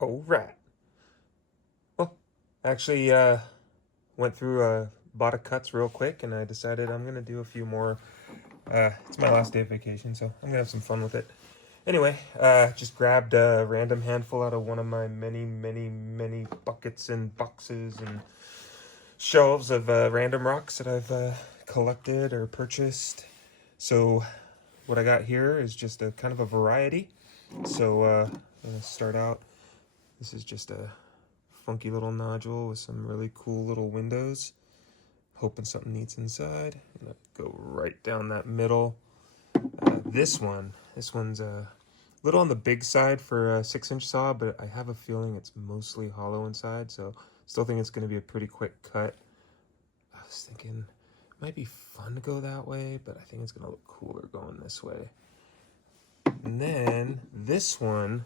Oh, rat. Well, actually, went through a lot of cuts real quick, and I decided I'm gonna do a few more. It's my last day of vacation, so I'm gonna have some fun with it. Anyway, just grabbed a random handful out of one of my many, many, many buckets and boxes and shelves of random rocks that I've collected or purchased. So what I got here is just a kind of a variety. So I'm gonna start out. This is just a funky little nodule with some really cool little windows. Hoping something neat's inside. I'm gonna go right down that middle. This one's a little on the big side for a 6-inch saw, but I have a feeling it's mostly hollow inside, so still think it's gonna be a pretty quick cut. I was thinking it might be fun to go that way, but I think it's gonna look cooler going this way. And then this one,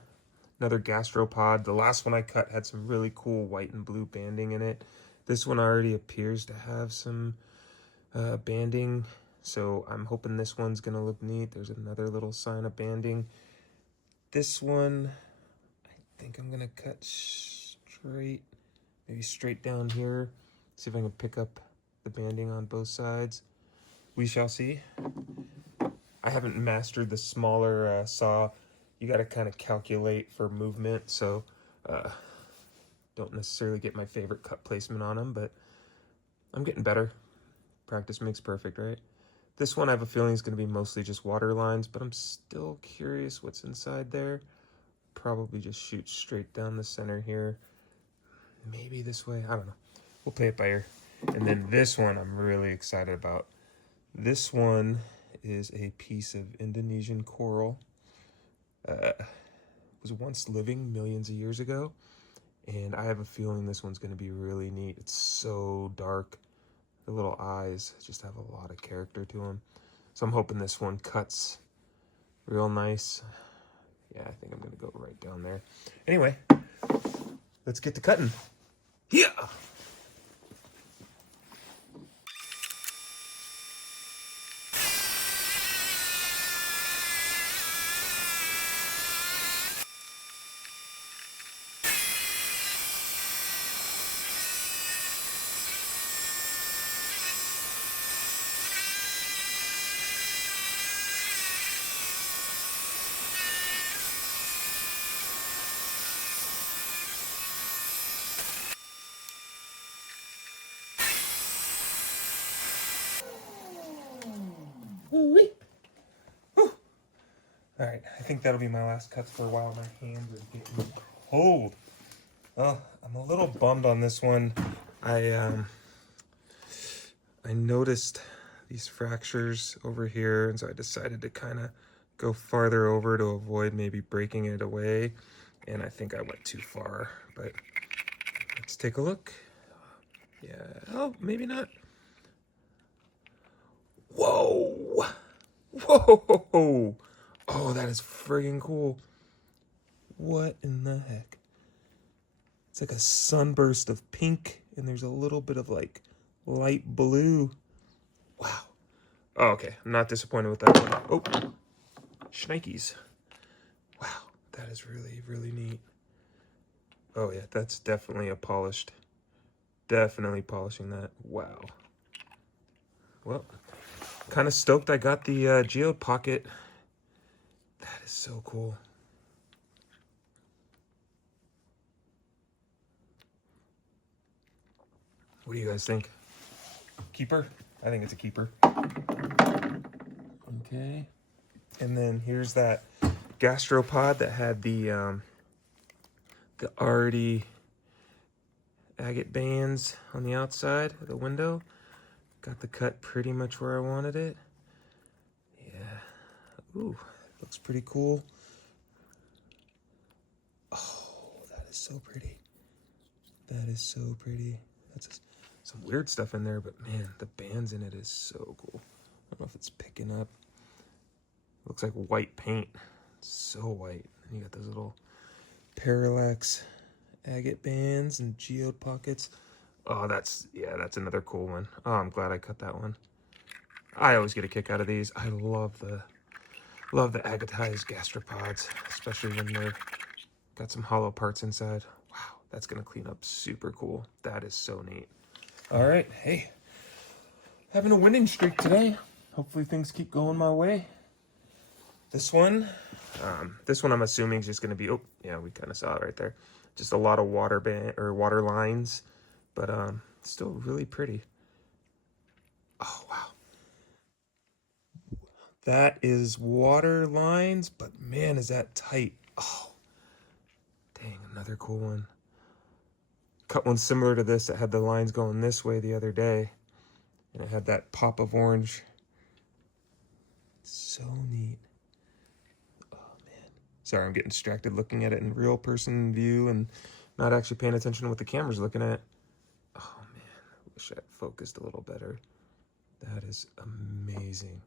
another gastropod. The last one I cut had some really cool white and blue banding in it. This one already appears to have some banding, so I'm hoping this one's gonna look neat. There's another little sign of banding. This one, I think I'm gonna cut straight, maybe straight down here. See if I can pick up the banding on both sides. We shall see. I haven't mastered the smaller saw. You got to kind of calculate for movement, so don't necessarily get my favorite cut placement on them, but I'm getting better. Practice makes perfect, right? This one I have a feeling is going to be mostly just water lines, but I'm still curious what's inside there. Probably just shoot straight down the center here. Maybe this way, I don't know. We'll play it by ear. And then this one I'm really excited about. This one is a piece of Indonesian coral. Was once living millions of years ago, and I have a feeling this one's going to be really neat. It's so dark. The little eyes just have a lot of character to them. So I'm hoping this one cuts real nice. Yeah, I think I'm going to go right down there. Anyway, let's get to cutting. Yeah! Woo-wee. Whew. All right, I think that'll be my last cuts for a while. My hands are getting cold. Oh, I'm a little bummed on this one. I noticed these fractures over here, and so I decided to kind of go farther over to avoid maybe breaking it away, and I think I went too far, but let's take a look. Yeah, oh, maybe not. Whoa! Whoa! Oh, that is friggin' cool. What in the heck? It's like a sunburst of pink, and there's a little bit of like light blue. Wow. Oh, okay, I'm not disappointed with that one. Oh, shnikes. Wow, that is really, really neat. Oh yeah, that's definitely a polished. Definitely polishing that. Wow. Well, kind of stoked I got the geode pocket. That is so cool. What do you guys think? Keeper? I think it's a keeper. Okay. And then here's that gastropod that had the already agate bands on the outside of the window. Got the cut pretty much where I wanted it. Yeah. Ooh, looks pretty cool. Oh, that is so pretty. That is so pretty. That's some weird stuff in there, but man, the bands in it is so cool. I don't know if it's picking up. Looks like white paint. It's so white. And you got those little parallax agate bands and geode pockets. Oh, that's another cool one. Oh, I'm glad I cut that one. I always get a kick out of these. I love the agatized gastropods, especially when they're Got some hollow parts inside. Wow, that's gonna clean up super cool. That is so neat. All right, hey, having a winning streak today. Hopefully things keep going my way. This one I'm assuming is just gonna be, oh yeah, we kind of saw it right there. Just a lot of water lines, but still really pretty. Oh wow. That is water lines, but man, is that tight. Oh, dang, another cool one. Cut one similar to this that had the lines going this way the other day. And it had that pop of orange. So neat. Oh, man. Sorry, I'm getting distracted looking at it in real person view and not actually paying attention to what the camera's looking at. Oh, man. I wish I had focused a little better. That is amazing.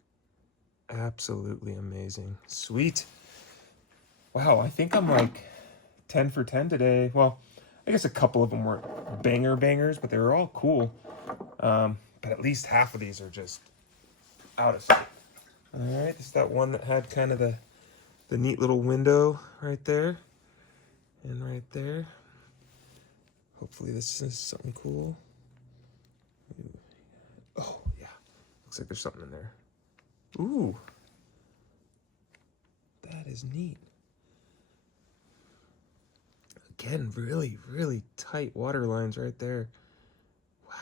Absolutely amazing. Sweet. Wow, I think I'm like 10 for 10 today. Well, I guess a couple of them weren't bangers, but they were all cool. But at least half of these are just out of sight. All right, this is that one that had kind of the neat little window right there and right there. Hopefully this is something cool. Oh, yeah. Looks like there's something in there. Ooh. That is neat. Again, really, really tight water lines right there. Wow.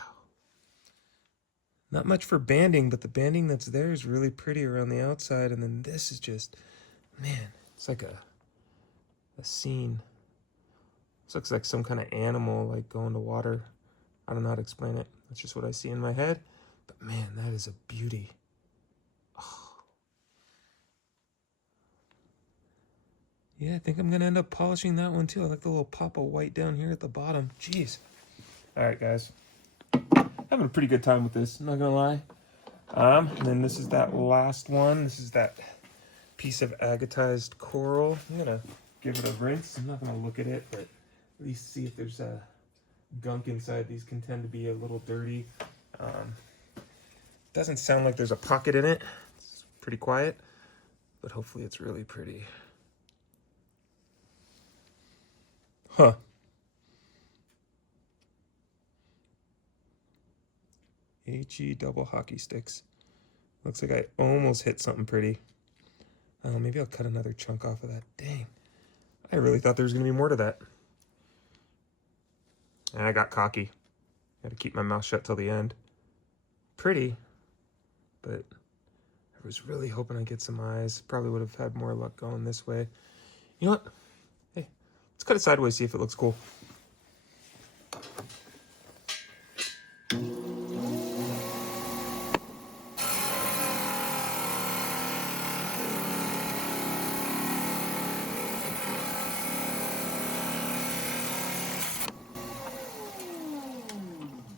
Not much for banding, but the banding that's there is really pretty around the outside. And then this is just, man, it's like a scene. This looks like some kind of animal like going to water. I don't know how to explain it. That's just what I see in my head. But man, that is a beauty. Oh. Yeah, I think I'm going to end up polishing that one too. I like the little pop of white down here at the bottom. Jeez. All right, guys. Having a pretty good time with this, I'm not going to lie. And then this is that last one. This is that piece of agatized coral. I'm going to give it a rinse. I'm not going to look at it, but at least see if there's gunk inside. These can tend to be a little dirty. Doesn't sound like there's a pocket in it. It's pretty quiet, but hopefully it's really pretty. Huh. HE double hockey sticks. Looks like I almost hit something pretty. Maybe I'll cut another chunk off of that. Dang. I really thought there was going to be more to that. And I got cocky. Got to keep my mouth shut till the end. Pretty, but I was really hoping I'd get some eyes. Probably would have had more luck going this way. You know what? Hey, let's cut it sideways, see if it looks cool.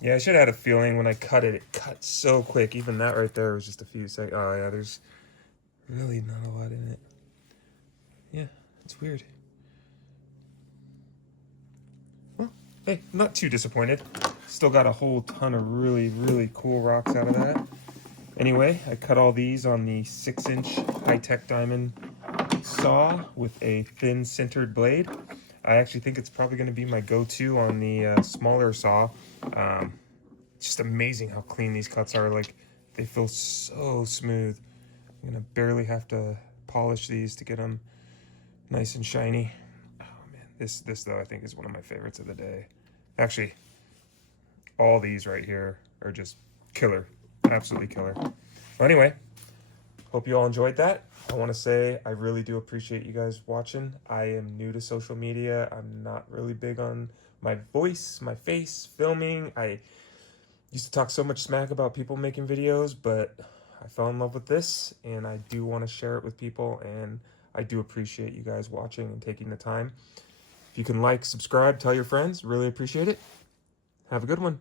Yeah, I should have had a feeling when I cut it. It cut so quick. Even that right there was just a few seconds. Oh, yeah, there's really not a lot in it. Yeah, it's weird. Well, hey, not too disappointed. Still got a whole ton of really, really cool rocks out of that. Anyway, I cut all these on the 6-inch high-tech diamond saw with a thin sintered blade. I actually think it's probably going to be my go-to on the smaller saw. Just amazing how clean these cuts are. Like, they feel so smooth. I'm going to barely have to polish these to get them nice and shiny. Oh, man. This though, I think is one of my favorites of the day. Actually, all these right here are just killer. Absolutely killer. Well, anyway, hope you all enjoyed that. I want to say I really do appreciate you guys watching. I am new to social media. I'm not really big on my voice, my face, filming. I used to talk so much smack about people making videos, but I fell in love with this, and I do want to share it with people, and I do appreciate you guys watching and taking the time. If you can like, subscribe, tell your friends, really appreciate it. Have a good one.